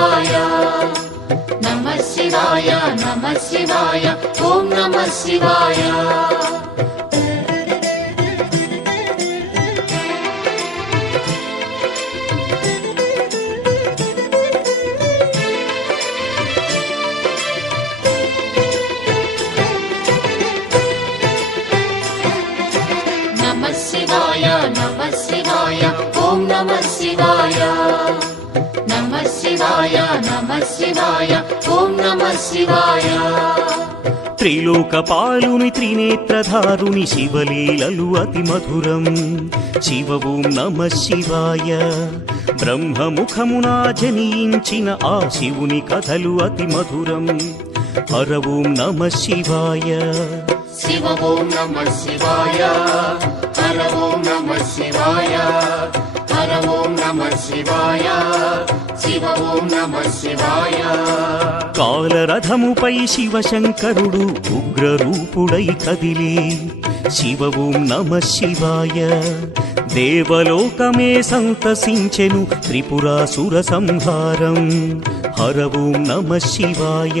శివాయ నమః శివాయ నమః శివాయ ఓం నమః శివాయ నమః శివాయ నమః శివాయ ఓం నమః శివాయ నమః శివాయ నమః శివాయ ఓం నమః శివాయ త్రిలోకపాలుని త్రినేత్రధారుని శివలీలలు అతి మధురం శివ ఓం నమః శివాయ బ్రహ్మముఖమున జనించిన ఆ శివుని కథలు అతి మధురం హర ఓం నమః శివాయ శివ ఓం నమః శివాయ హర ఓం నమః శివాయ హర ఓం నమః శివాయ శివ ఓం నమః శివాయ కాలరథముపై శివశంకరుడు ఉగ్రరూపుడై కదిలే శివ ఓం నమః శివాయ దేవలోకమే సంతసించెను త్రిపురాసుర సంహారం హర ఓం నమః శివాయ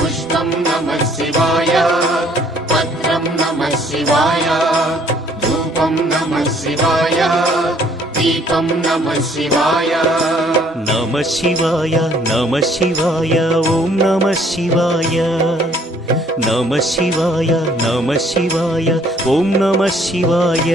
పుష్పం నమః శివాయ పత్రం నమః శివాయ ధూపం నమః శివాయ దీపం నమః శివాయ నమః శివాయ నమః శివాయ ఓం నమః శివాయ నమః శివాయ నమః శివాయ ఓం నమః శివాయ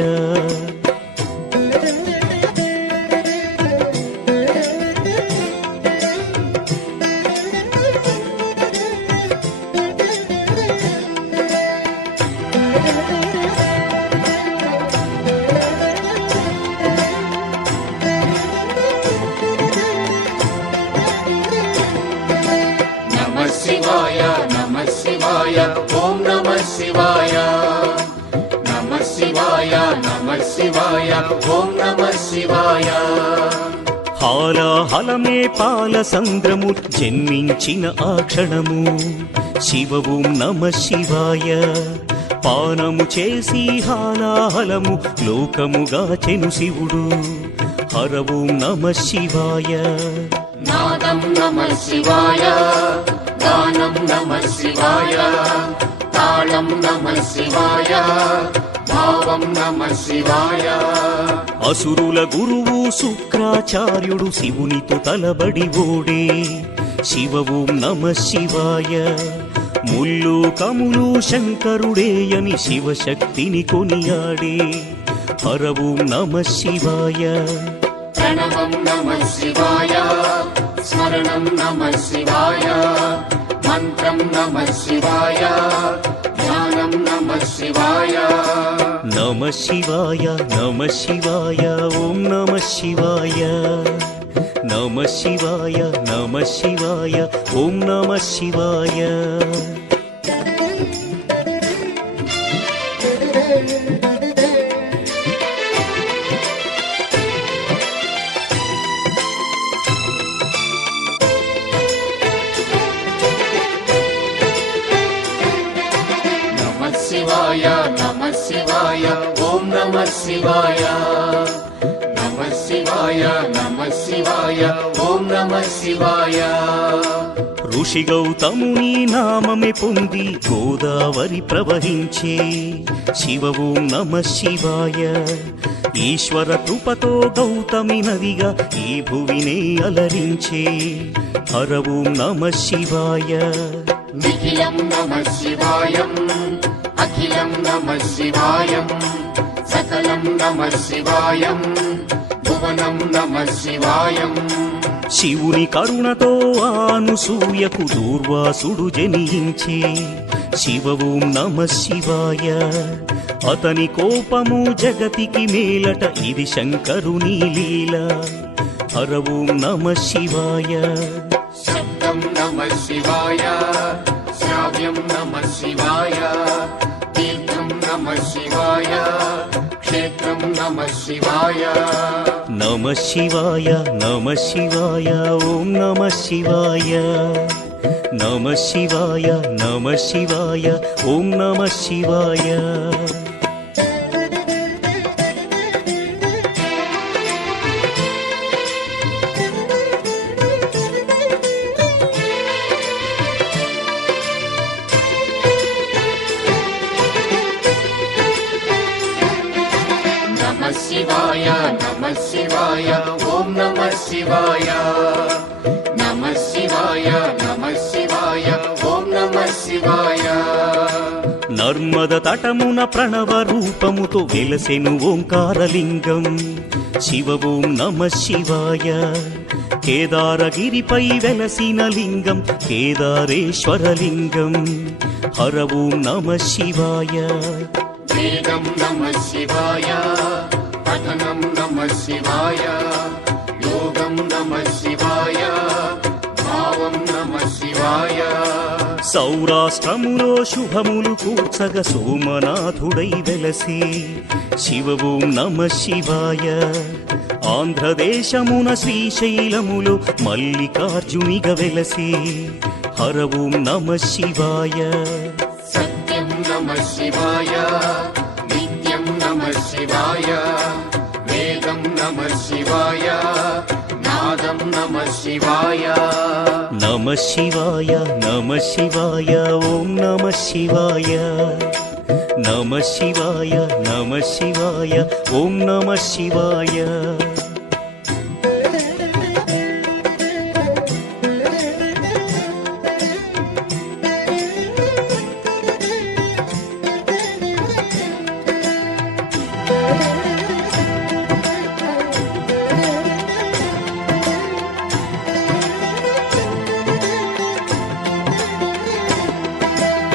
నమః శివాయ నమః శివాయ ఓం నమః శివాయ నమః శివాయ నమః శివాయ ఓం నమః శివాయ హాలాహలమే పాల సంద్రము జన్మించిన ఆ క్షణము శివ ఓం నమః శివాయ పానము చేసి హాలాహలము లోకముగా చెను శివుడు హర ఓం నమః శివాయ నాదం నమః శివాయ గానం నమః శివాయ తాళం నమః శివాయ భావం నమః శివాయ అసురుల గురువు శుక్రాచార్యుడు శివునితో తలబడి ఓడే శివ ఓం నమః శివాయ ముల్లోకములు శంకరుడేయని శివశక్తిని కొనియాడే హర ఓం నమః శివాయ ప్రణవం నమః శివాయ స్మరణం నమః శివాయ మంత్రం నమః శివాయ ధ్యానం నమః శివాయ నమః శివాయ నమః శివాయ ఓం నమః శివాయ నమః శివాయ నమః శివాయ ఓం నమః శివాయ నమః శివాయ నమః శివాయ ఓం నమః శివాయ నమః శివాయ నమః శివాయ ఓం నమః శివాయ ఋషి గౌతముని నామమే పొంది గోదావరి ప్రవహించే శివ ఓం నమః శివాయ ఈశ్వర కృపతో గౌతమి నదిగా ఈ భువినే అలరించే హర ఓం నమః శివాయ నిఖిలం నమః శివాయం అఖిలం నమః శివాయం సకలం నమః శివాయం భువనం నమః శివాయం శివుని కరుణతో అనసూయకు దూర్వాసుడు జనించే శివ ఓం నమః శివాయ అతని కోపము జగతికి మేలట ఇది శంకరుని లీల హర ఓం నమః శివాయ శబ్దం నమః శివాయ శ్రావ్యం నమః శివాయ తీర్థం నమః శివాయ క్షేత్రం నమః శివాయ నమః శివాయ నమః శివాయ ఓం నమః శివాయ నమః శివాయ నమః శివాయ ఓం నమః శివాయ శివాయ ఓం నమః శివాయ నమః శివాయ నమః శివాయ ఓం నమః శివాయ నర్మద తటమున ప్రణవ రూపముతో వెలసెను ఓంకారలింగం శివ ఓం నమః శివాయ కేదారగిరిపై వెలసిన లింగం కేదారేశ్వరలింగం హర ఓం నమః శివాయ వేదం నమః శివాయ పఠనం నమః శివాయ యోగం నమః శివాయ భావం నమః శివాయ సౌరాష్ట్రములో శుభములు కూర్చగ సోమనాథుడై వెలసి శివ ఓం నమః శివాయ ఆంధ్రదేశమున శ్రీశైలములో మల్లికార్జునిగా వెలసి హర ఓం నమః శివాయ సత్యం నమః శివాయ నిత్యం నమః శివాయ వేదం నమః శివాయ నాదం నమః శివాయ నమః శివాయ నమః శివాయ ఓం నమః శివాయ నమః శివాయ నమః శివాయ ఓం నమః శివాయ